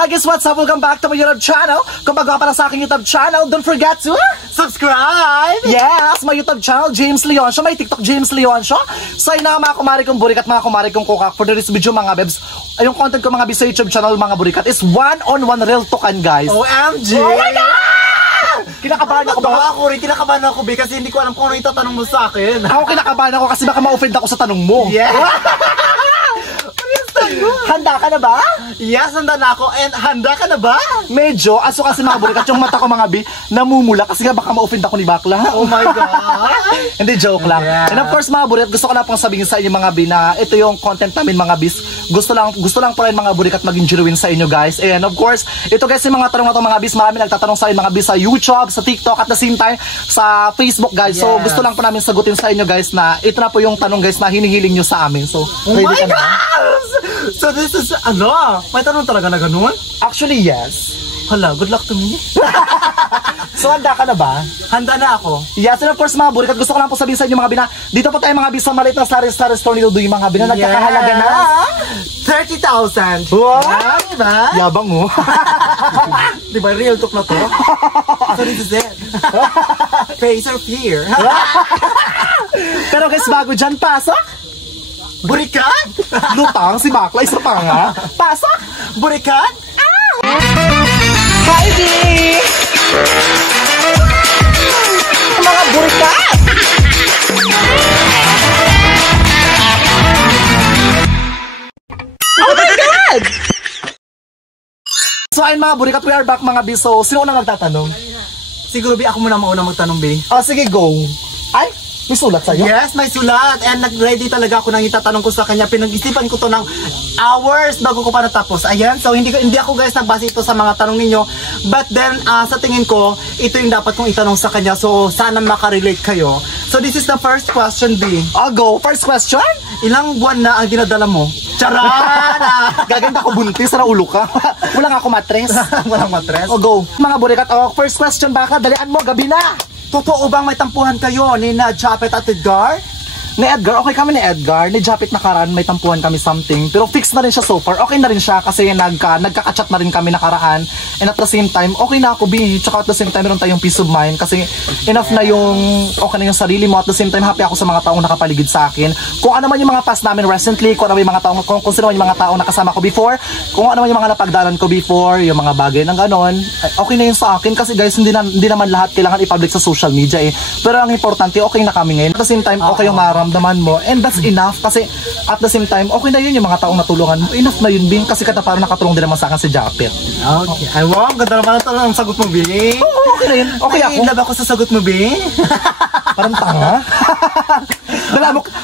Hi guys, what's up? Welcome back to my YouTube channel. Kung bago ka para sa aking YouTube channel, don't forget to subscribe! Yes, my YouTube channel, James Leon Show. May TikTok, James Leon Show. So yun na mga kumari kong burikat, mga kumari kong kukak. For this video mga bebs, ay yung content ko mga bis sa YouTube channel mga burikat is one-on-one real talkan guys. OMG! Oh my God! Kinakabahan ako baka... Ako rin, kinakabahan ako kasi hindi ko alam kung ano itatanong mo sa akin. Ako kinakabahan ako kasi baka ma-offend ako sa tanong mo. Yeah! Handa ka na ba? Yes, handa na ako. And handa ka na ba? Medyo. Aso kasi mga burikat, yung mata ko mga bi, namumula kasi nga baka ma-offend ako ni Bakla. Oh my God! Hindi, joke lang. Yeah. And of course mga burikat, gusto ko na pong sabihin sa inyo mga bi na ito yung content namin mga bis. Gusto lang po rin mga burikat maging genuine sa inyo guys. And of course, ito guys yung mga tanong na ito mga bis. Marami nagtatanong sa inyo mga bis sa YouTube, sa TikTok, at the same time sa Facebook guys. So Yes. gusto lang po namin sagutin sa inyo guys na ito na po yung tanong guys na hinihiling nyo sa amin. So, Oh ready my ka na ba? God! So this is, may tanong talaga na ganun? Actually, yes. Hala, good luck to me. So, handa ka na ba? Handa na ako. Yes, and of course mga burikat, gusto ko lang po sabihin sa inyo mga bina, dito po tayo mga bisa maliit na sari-sari store ni Ludoy mga bina, nagkakahalaga na 30,000. Wow! Diba? Yabang mo. Diba, real talk na to? So this is it. Face or fear? Pero guys, bago dyan, pasok! Burikat? Lutang, si Bakla, isa pa nga. Pasok! Burikat? Hi, B! Mga burikat! Oh my God! So ayun mga burikat, we are back mga B. So, sino unang nagtatanong? Siguro, B, ako muna mauna magtanong, B. Oh, sige, go. Ay, may sulat sa'yo? Yes, may sulat. And nag-ready talaga ako nang itatanong ko sa kanya. Pinag-isipan ko to ng hours bago ko pa natapos. Ayan, so hindi ako guys nagbase ito sa mga tanong ninyo. But then, sa tingin ko, ito yung dapat kong itanong sa kanya. So, sana makarelate kayo. So, this is the first question, B. Oh, go. First question? Ilang buwan na ang dinadala mo? Charana! Gaganda ko buntis, na ulo ka. Wala nga ako matres. Walang matres. Oh, go. Mga burikat, oh, first question baka, dalian mo, gabi na. Totoo bang may tampuhan kayo ni na Japet at Edgar? Ni Edgar, okay kami ni Edgar. Ni Japit nakaraan, may tampuhan kami something. Pero fix na rin siya so far. Okay na rin siya kasi nagka-chat na rin kami nakaraan. And at the same time, okay na ako, B. Tsaka at the same time, meron tayong peace of mind. Kasi enough na yung, okay na yung sarili mo. At the same time, happy ako sa mga taong nakapaligid sa akin. Kung ano man yung mga past namin recently, kung ano man yung mga taong, kung sino man yung mga taong nakasama ko before, kung ano man yung mga napagdalan ko before, yung mga bagay ng ganon, okay na yun sa akin. Kasi guys, hindi naman lahat kailangan i-public sa social media eh. Pero ang importante, okay na kami ngayon. At the same time, okay yung maramdaman mo. And that's enough. Kasi at the same time, okay na yun yung mga taong natulungan mo. Enough na yun, Bing. Kasi parang nakatulong din naman sa akin si Japet. Okay. Ay, wow, ganda naman ito ang sagot mo, Bing. Oo, okay na yun. Okay ako. Naiinlove ako sa sagot mo, Bing. Parang tanga.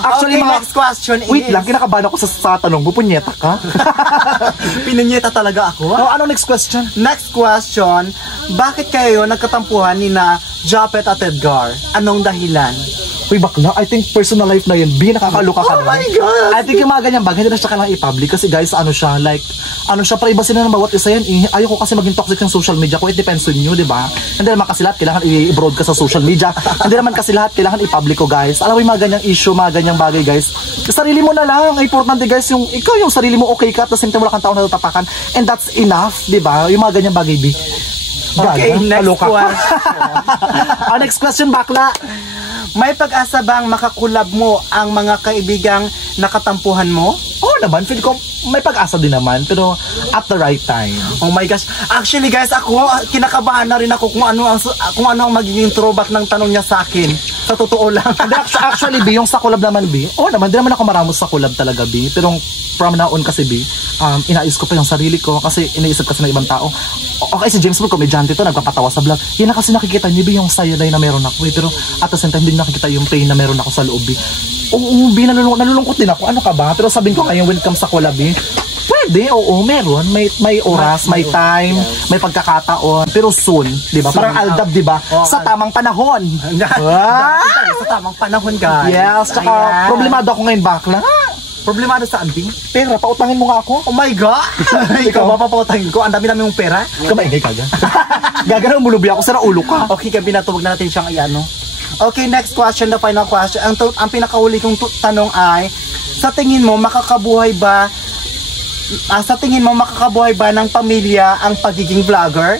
Actually, okay, mga... next question is... Wait lang, kinakabahan ako sa tanong mo. Punyeta ka? Pinunyeta talaga ako. Oh, ano next question? Next question, bakit kayo nagkatampuhan ni na Japet at Edgar? Anong dahilan? Uy, bakla, I think personal life na yun. B, nakakaluka ka Oh my God! I think yung mga ganyan bagay, hindi na siya kailangan i-public. Kasi guys, ano siya, privacy na ng bawat isa yan. Ayaw ko kasi maging toxic yung social media ko. It depends on you, di ba? Hindi naman kasi lahat kailangan i-broadcast sa social media. Hindi naman kasi lahat kailangan i-public ko, guys. Alam mo yung mga ganyang issue, mga ganyang bagay, guys. Yung sarili mo na lang. Importante, guys, yung ikaw yung sarili mo okay ka at the same time wala kang taong natatapakan. And that's enough, di ba? Yung mga ganyang bagay, B. Okay, next one. Next question, bakla. May pag-asa bang makakulab mo ang mga kaibigang nakatampuhan mo? Oo naman, feel ko may pag-asa din naman, pero at the right time. Oh my gosh. Actually guys, ako kinakabahan na rin ako kung ano ang magiging throwback ng tanong niya sa akin. Sa totoo lang. Actually, B, yung sa collab naman, B, naman, di naman ako maramos sa collab talaga, B. Pero from now on kasi, B, inais ko pa yung sarili ko kasi iniisip kasi ng ibang tao. Okay, si James Paul, komedyante to, nagpapatawa sa vlog. Yan na kasi nakikita niyo, B, yung sideline na meron ako, eh. Pero at the same time, hindi nakikita yung pain na meron ako sa loob, B. Oo, B, nalulungkot din ako. Ano ka ba? Pero sabihin ko ngayon, when it comes sa collab, B, pwede, oo, meron. May oras, may time, may pagkakataon. Pero soon, di ba? Parang aldab, di ba? Sa tamang panahon. Sa tamang panahon, guys. Yes, tsaka problemado ako ngayon, bakla. Problemado saan, Bing? Pera, pautangin mo nga ako. Oh my God! Ikaw ba papautangin ko? Ang dami mong pera? Kamaingay ka dyan. Gagana, mulubi ako, sana ulo ka. Okay, gabi na, tuwag na natin siyang iano. Okay, next question, the final question. Ang pinakahuli kong tanong ay, sa tingin mo, makakabuhay ba sa tingin mo makakabuhay ba ng pamilya ang pagiging vlogger?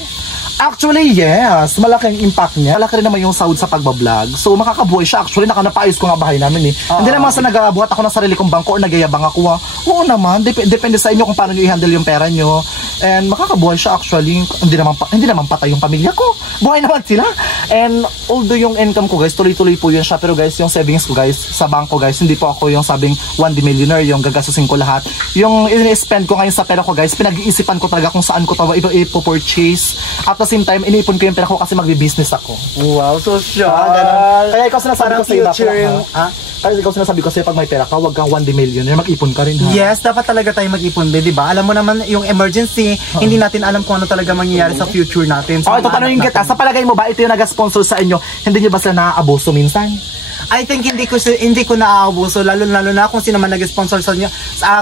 Actually, yes. Malaking impact niya. Malaki rin naman yung sahod sa pagbablog. So, makakabuhay siya. Actually, napayos ko nga bahay namin eh. Hindi naman sa nag-abuhat ako ng sarili kong bangko o nagyayabang ako. Oo naman. Depende sa inyo kung paano nyo i-handle yung pera nyo. And makakabuhay siya actually. Hindi naman patay yung pamilya ko. Buhay naman sila. And although yung income ko guys, tuloy-tuloy po yun siya. Pero guys, yung savings ko guys, sa bangko guys, hindi po ako yung sabing 1D millionaire, yung gagasusin ko lahat. Yung i-spend ko ngayon sa pera ko guys, pinag-iisipan ko talaga kung saan ko ipo-purchase. At the same time, iniipon ko yung pera ko kasi magbi-business ako. Wow, social. Kaya ikaw sinasabi ko sa iba. Kasi ikaw sinasabi ko sa'yo, pag may pera ka, wag kang 1D millionaire, mag-ipon ka rin ha. Yes, dapat talaga tayo mag-ipon, di ba? Alam mo naman yung emergency, hindi natin alam kung ano talaga mangyayari sa future natin. Ito tanongin kita, sa palagay mo ba ito yung nag-sponsor sa inyo? Hindi nyo ba sila naaabuso minsan? I think hindi ko naaabuso, lalo na kung sino man nag-sponsor sa inyo.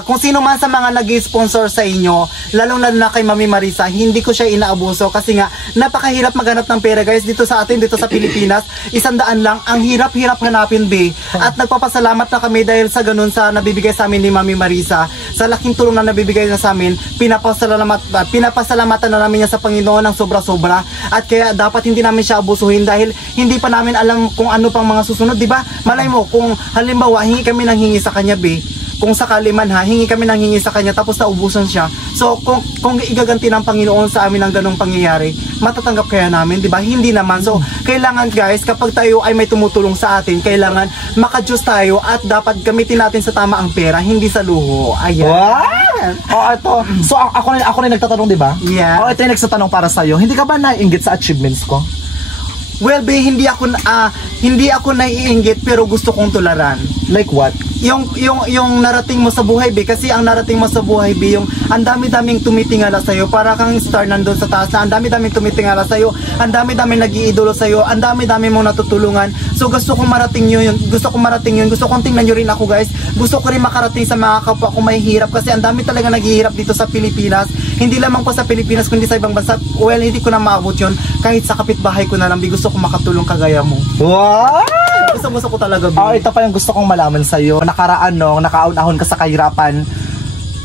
Kung sino man sa mga nag-sponsor sa inyo, lalo na kay Mami Marisa, hindi ko siya inaabuso kasi nga napakahirap maghanap ng pera guys dito sa atin, dito sa Pilipinas. 100 lang, ang hirap hanapin be. At nagpapasalamat na kami dahil sa ganun sa nabibigay sa amin ni Mami Marisa. Sa laking tulong na nabibigay na sa amin, pinapasalamatan na namin niya sa Panginoon ng sobra-sobra. At kaya dapat hindi namin siya abusuhin dahil hindi pa namin alam kung ano pang mga susunod, di ba? Malay mo, kung halimbawa hingi kami ng hingi sa kanya be, kung sakali man ha, hingi kami ng hingi sa kanya tapos naubusan siya. So kung igaganti ng Panginoon sa amin ang ganong pangyayari, matatanggap kaya namin, di ba? Hindi naman. So kailangan guys, kapag tayo ay may tumutulong sa atin, kailangan maka-Diyos tayo at dapat gamitin natin sa tama ang pera, hindi sa luho. Ayan. Wow! Ito. So ako na nagtatanong, di ba? Yeah. Ito yung nagtatanong para sa'yo. Hindi ka ba naiinggit sa achievements ko? Well, be, hindi ako naiinggit pero gusto kong tularan. Like what? Yung narating mo sa buhay, be, kasi ang narating mo sa buhay, be, yung ang dami-daming tumitingala sa iyo, para kang star nandoon sa taas na ang dami-daming tumitingala sa iyo, ang dami-daming nag-iidolo sa iyo, ang dami-daming mong natutulungan. So gusto kong marating yun, gusto kong tingnan niyo rin ako, guys. Gusto ko rin makarating sa mga kapwa ko may hirap kasi ang dami talaga naghihirap dito sa Pilipinas. Hindi lamang po sa Pilipinas kundi sa ibang bansa. Well, hindi ko na maabot yun. Kahit sa kapitbahay ko na lang, be, gusto ko makatulong kagaya mo. Wow! Gusto ko talaga, be. Ito pa yung gusto kong malaman sa'yo. Nakaraan nung nakaahon ka sa kahirapan,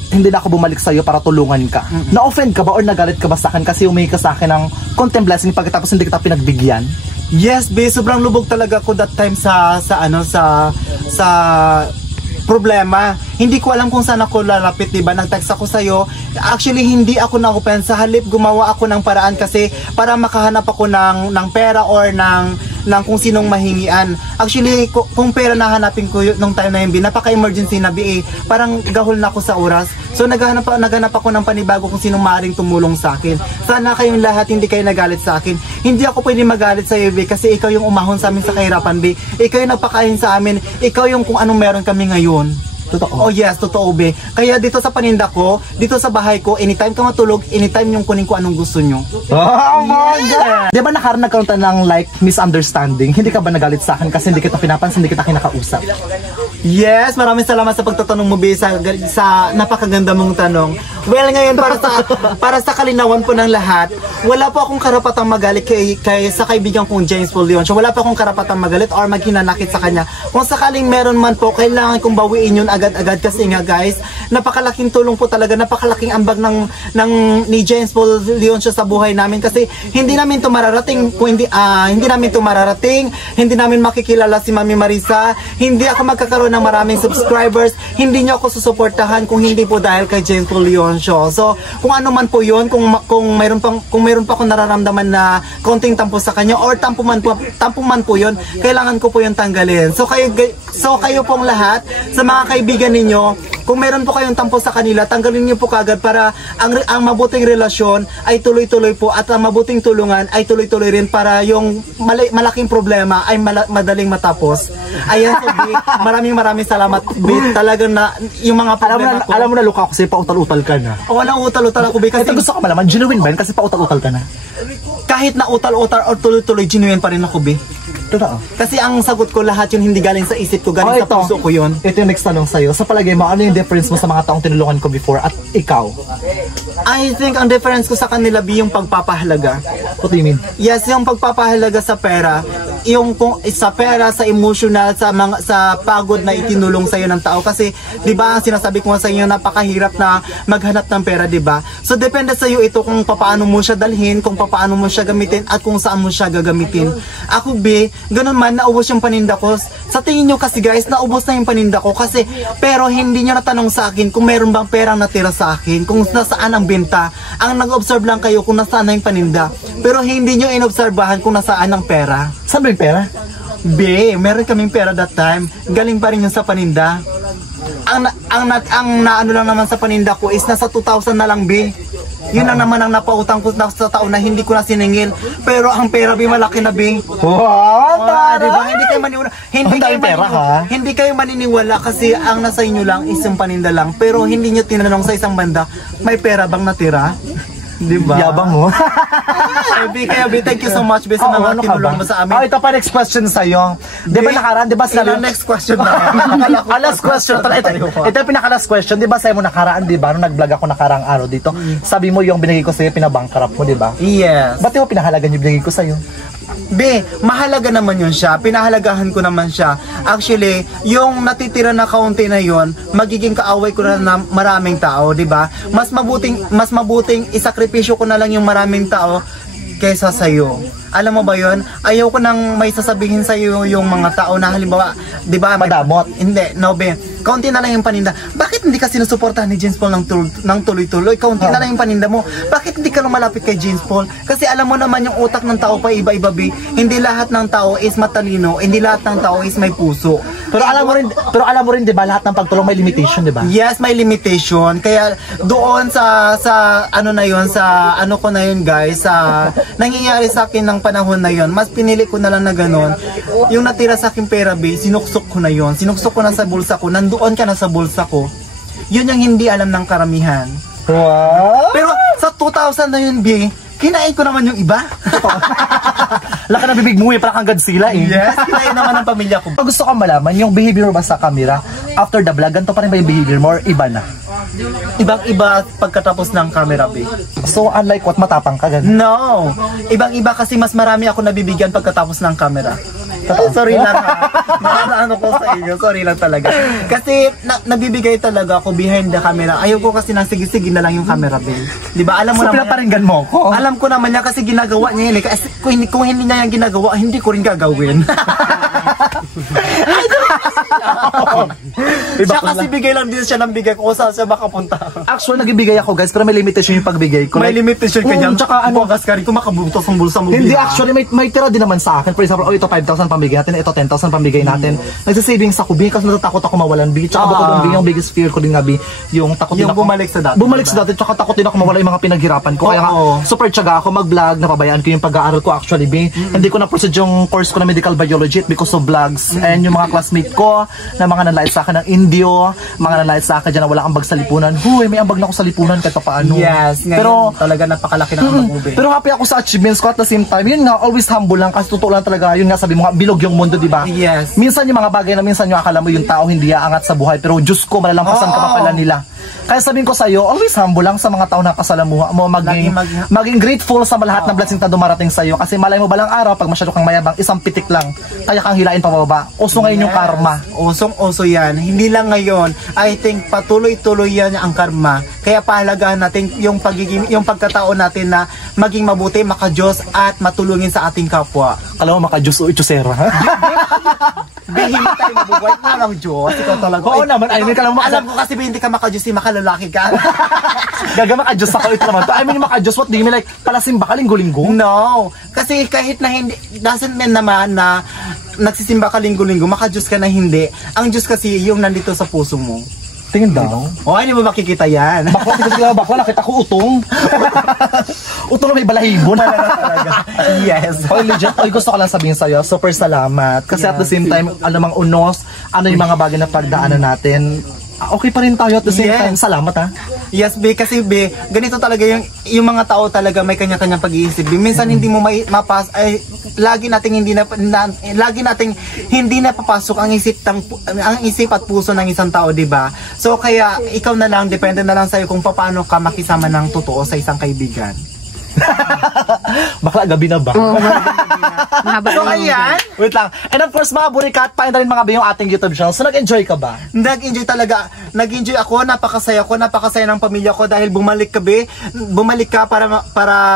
hindi na ako bumalik sa'yo para tulungan ka. Na-offend ka ba or nagalit ka ba sa akin kasi humingi ka sa akin ng konting blessing pagkatapos hindi kita pinagbigyan? Yes, be, sobrang lubog talaga ako that time sa problema. Hindi ko alam kung saan ako lalapit, diba? Nag-text ako sa'yo. Actually, hindi ako na-open. Sa halip, gumawa ako ng paraan kasi para makahanap ako ng pera or ng kung sinong mahingian. Actually, kung pera na hanapin ko nung time na yun, napaka-emergency na, parang gahol na ako sa oras. So, naghanap ako ng panibago kung sinong maaaring tumulong sa akin. Sana kayong lahat hindi kayo nagalit sa akin. Hindi ako pwede magalit sa iyo, kasi ikaw yung umahon sa amin sa kahirapan, Ikaw yung nagpakain sa amin. Ikaw yung kung anong meron kami ngayon. Totoo. Oh yes, totoo, be. Kaya dito sa paninda ko, dito sa bahay ko, anytime ka matulog, anytime yung kunin ko anong gusto nyo. Oh my God! Di ba nagkaroon tayo ng like misunderstanding? Hindi ka ba nagalit sa akin kasi hindi kita pinapansin, hindi kita kinakausap? Yes, maraming salamat sa pagtatanong mo, be, sa napakaganda mong tanong. Well, ngayon para sa kalinawan po ng lahat, wala po akong karapatang magalit sa kaibigan kong James Paul Leon. So, wala po akong karapatang magalit or maghinanakit sa kanya. Kung sakaling meron man po, kailangan kong bawiin yun agad-agad kasi nga, guys, napakalaking tulong po talaga, napakalaking ambag ni James Paul Leon siya sa buhay namin kasi hindi namin ito mararating kung hindi namin makikilala si Mami Marisa, hindi ako magkakaroon ng maraming subscribers, hindi niyo ako susuportahan kung hindi po dahil kay James Paul Leon show. So, kung ano man po 'yon, kung mayroon pa akong nararamdaman na konting tampo sa kanya or tampo man po 'yon, kailangan ko po 'yon tanggalin. So kayo pong lahat sa mga kaibigan ninyo, kung meron po kayong tampo sa kanila, tanggalin niyo po kagad para ang mabuting relasyon ay tuloy-tuloy po at ang mabuting tulungan ay tuloy-tuloy rin para yung malaking problema ay madaling matapos. Ayan, so maraming salamat, Bit. Talagang na yung mga problema ko. Alam mo na luka ako kasi pautal-utal ka na. O, walang utal-utal ako, kasi ito gusto ko malaman, genuine ba yun? Kasi pautal-utal ka na. Kahit na utal-utal or tuloy-tuloy, genuine pa rin ako, Totoo. Kasi ang sagot ko lahat yun hindi galing sa isip ko, galing sa puso ko yun. Ito yung next tanong sa'yo. Sa palagay mo, ano yung difference mo sa mga taong tinulungan ko before at ikaw? I think ang difference ko sa kanila yung pagpapahalaga. What do you mean? Yes, yung pagpapahalaga sa pera, yung kung sa pera, sa emotional, sa pagod na itinulong sa iyo ng tao kasi 'di ba sinasabi ko nga sa inyo napakahirap na maghanap ng pera, 'di ba? So depende sa iyo ito kung paano mo siya dalhin, kung paano mo siya gamitin at kung saan mo siya gagamitin. Ako ganun man naubos yung paninda ko. Sa tingin niyo kasi guys, naubos na yung paninda ko kasi pero hindi niyo natanong sa akin kung meron bang perang natira sa akin, kung nasaan ang benta. Ang nag-observe lang kayo kung nasaan na yung paninda. Pero hindi niyo inobserbahan kung nasaan ang pera. Saan ba yung pera? Meron kaming pera that time. Galing pa rin yun sa paninda. Ang naano lang naman sa paninda ko is nasa 2,000 na lang, Yun lang naman ang napautang ko sa taon na hindi ko na siningil. Pero ang pera, malaki na, Wow! Diba? Hindi kayo maniniwala. Hindi kayo maniniwala kasi ang nasa inyo lang is yung paninda lang. Pero hindi nyo tinanong sa isang banda, may pera bang natira? Diba? Yabang mo. Kaya thank you so much sa mga tinulong mo sa amin. Ito pa next question sa'yo. Di ba nakaraan? Di ba sa'yo? Next question na. Last question. Ito yung pinaka-last question. Di ba sa'yo mo nakaraan, di ba? Nung nag-vlog ako nakarang araw dito, sabi mo yung binigay ko sa'yo, pinabankrupt mo, di ba? Yes. Ba't yung pinahalagan yung binigay ko sa'yo? Mahalaga naman yun siya. Pinahalagahan ko naman siya. Actually, yung natitira na kaunti na yun, magiging kaaway ko na maraming tao, di ba? Mas mabuting isakripisyo ko na lang yung maraming tao kaysa sa'yo. Alam mo ba yun? Ayaw ko nang may sasabihin sa'yo yung mga tao na halimbawa, di ba? Madamot. Hindi, kaunti na lang yung paninda. Bakit hindi ka sinusuportahan ni James Paul ng tuloy-tuloy? Kaunti na lang yung paninda mo. Bakit hindi ka lumalapit kay James Paul? Kasi alam mo naman yung utak ng tao pa iba-iba, Hindi lahat ng tao is matalino, hindi lahat ng tao is may puso. Pero alam mo rin, 'di ba, lahat ng pagtulong may limitation, 'di ba? Yes, may limitation. Kaya doon sa ano na 'yon, sa ano ko na 'yon, guys, sa nangyayari sa akin ng panahon na 'yon, mas pinili ko na lang na ganoon. Yung natira sa akin pera, sinuksok ko na 'yon. Sinuksok ko na sa bulsa ko. Nandoon ka na sa bulsa ko. Yun yung hindi alam ng karamihan. Wow! Pero sa 2,000 na yun, kinain ko naman yung iba. Laki na bibig mo parang kang Godzilla Yes, kinain naman ng pamilya ko. Gusto ko malaman, yung behavior ba sa camera, after the vlog, ganito pa rin ba yung behavior mo or iba na? Ibang-iba pagkatapos ng camera, So, unlike what, matapang ka ganun? No! Ibang-iba kasi mas marami ako nabibigyan pagkatapos ng camera. Sorry lang ano ko sa inyo, sorry lang talaga. Kasi nabibigay talaga ako behind the camera. Ayaw ko kasi nang sige-sige na lang yung camera, Di ba? Alam mo naman. Pinaparinggan mo ko. Alam ko naman niya kasi ginagawa niya yun. Kasi kung hindi niya yung ginagawa, hindi ko rin gagawin. Siya kasi bigay lang din siya ng bigay ko saan siya makapunta. Actually, nagbibigay ako, guys, pero may limitation yung pagbigay ko. May limitation ka niyan. Tsaka bukas ka rin kung makabutos ang bulsa mo. Hindi, actually, may tira din naman sa akin. For example, ito 5,000 pambigay natin, ito 10,000 pambigay natin. Nagsasavings ako, kasi natatakot ako mawalan, Tsaka bukod doon, yung biggest fear ko din nga, yung takot din ako. Bumalik sa dati. Bumalik sa dati, tsaka takot din ako mawala yung mga pinaghirapan ko. Kaya nga, super tiyaga ako mag-vlog, napabayaan ko yung pag-aaral ko actually, Hindi ko na-proceed yung course ko na medical biology because of vlogs. And yung mga classmate ko, na mga nanlait sa akin ng Indio, mga nanlait sa akin dyan na wala kang bag sa lipunan. Huy, may ambag na ako sa lipunan kahit paano. Yes, ngayon pero, talaga napakalaki ng ambag mo, Pero happy ako sa achievements ko at the same time. Yun nga, always humble lang kasi totoo lang talaga. Yun nga, sabi mo nga, bilog yung mundo, di ba? Yes. Minsan yung mga bagay na minsan yung akala mo yung tao hindi aangat sa buhay, pero Diyos ko, malalampasan ka pa pala nila. Kaya sabihin ko sa iyo, always humble lang sa mga tao na kasalamuha mo, maging grateful sa lahat ng blessing na dumarating sa iyo kasi malay mo balang araw pag masyado kang mayabang, isang pitik lang kaya kang hilain pababa. Uso ngayon yung karma. Usong-uso yan. Hindi lang ngayon. I think patuloy-tuloy yan ang karma. Kaya pahalagahan natin yung pagkatao natin na maging mabuti, maka-Diyos at matulungin sa ating kapwa. Alam mo, maka-Diyos o itusera. Hindi tayo mabubuhay ko ng Diyos. Ikaw talaga. Oo naman. Alam ko kasi hindi ka maka-Diyos, makalalaki ka. Gaga maka-Diyos ako ito naman. I mean, maka-Diyos, what do you mean? Like, palasimba ka linggo-linggo? No. Kasi kahit na hindi, doesn't mean naman na nagsisimba ka linggo-linggo, maka-Diyos ka na hindi. Ang Diyos kasi yung nandito sa puso mo. Tingin daw. Hindi mo makikita yan. Bakla, nakita ko utong. Utong na may balahibo na. Yes. Legit. Gusto ko lang sabihin sa'yo, super salamat. Kasi at the same time, anumang unos, ano yung mga bagay na pagdaanan natin, okay pa rin tayo at the same Yes. time. Salamat ha. Yes, be, kasi be, ganito talaga yung mga tao talaga may kanya-kanyang pag-iisip. Be. Minsan hindi mo lagi nating hindi napapasok ang isip at puso ng isang tao, 'di ba? So kaya ikaw na lang, depende na lang sa iyo kung paano ka makisama ng totoo sa isang kaibigan. Bakla gabi na ba? Oo, mahaba So na yung- ayan, Wait lang. And of course, mga burikat, paano rin mga yung ating YouTube channel. So, nag-enjoy ka ba? nag-enjoy talaga. Nag-enjoy ako, napakasaya ng pamilya ko dahil bumalik ka para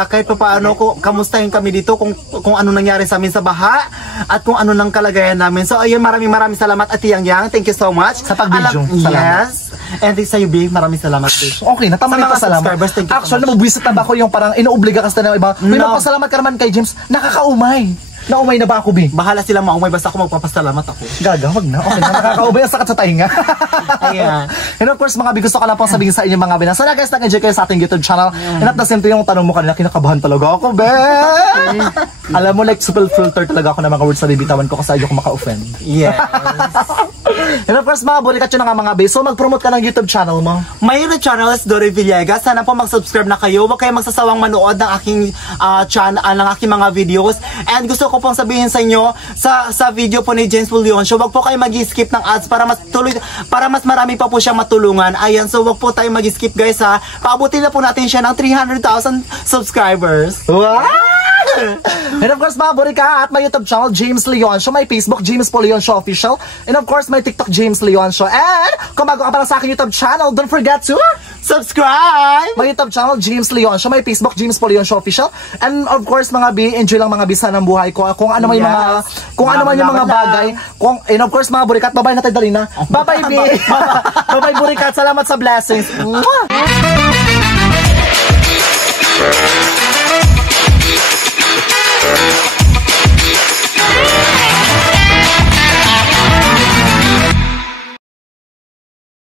kahit paano ko kamustahin kami dito kung ano nangyari sa amin sa baha at kung ano nang kalagayan namin. So ayun, maraming salamat Ate Yang. Thank you so much Sa pag-video. Salamat. Yes. And sa iyo, babe, maraming salamat, babe. Okay, Sa natama mga nito salamat. subscribers, thank you so Actually, much. namubwisit na ba ako yung parang inuobliga ka sa ng iba? May No. magpasalamat ka naman kay James. Nakakaumay. Naumay na ba ako, Bi? Bahala silang maumay, basta ako magpapasalamat ako. Gaga, wag na. Okay na, nakakaubay ang sakit sa tainga. Ayan. And of course, mga Bi, gusto ko lang pong sabihin sa inyo mga Bi. Sana guys, nag-enjoy kayo sa ating YouTube channel. And at the same time, yung tanong mo kanina, kinakabahan talaga ako, Be. Alam mo, like, super filter talaga ako ng mga words na bibitawan ko kasi ayoko maka-offend. Yes. And of course, mga burikat yun na nga mga Bi. So, mag-promote ka ng YouTube channel mo. My YouTube channel is Dory Villegas. Sana po mag-subscribe na kayo. Huwag kayong magsasawang manood ng aking channel, ng aking mga videos. And gusto ko pong sabihin sa inyo, sa video po ni James Pulion Show, wag po kayo mag-skip ng ads para mas marami pa po siyang matulungan. Ayan, so wag po tayo mag-skip guys ha. Paabutin na po natin siya ng 300,000 subscribers. Wow! And of course, mga burikat, at my YouTube channel, James Leon Show. My Facebook, James Po Leon Show Official. And of course, my TikTok, James Leon Show. And kung bago ka pa lang sa aking YouTube channel, don't forget to Subscribe! my YouTube channel, James Leon Show. My Facebook, James Po Leon Show Official. And of course, mga Bi, enjoy lang mga bisa ng buhay ko. Kung ano man yung mga, kung ano man yung mga bagay. And of course, mga burikat, bye-bye na tayo, Darina. Bye-bye, Bi. Bye-bye, burikat. Salamat sa blessings. Mwah!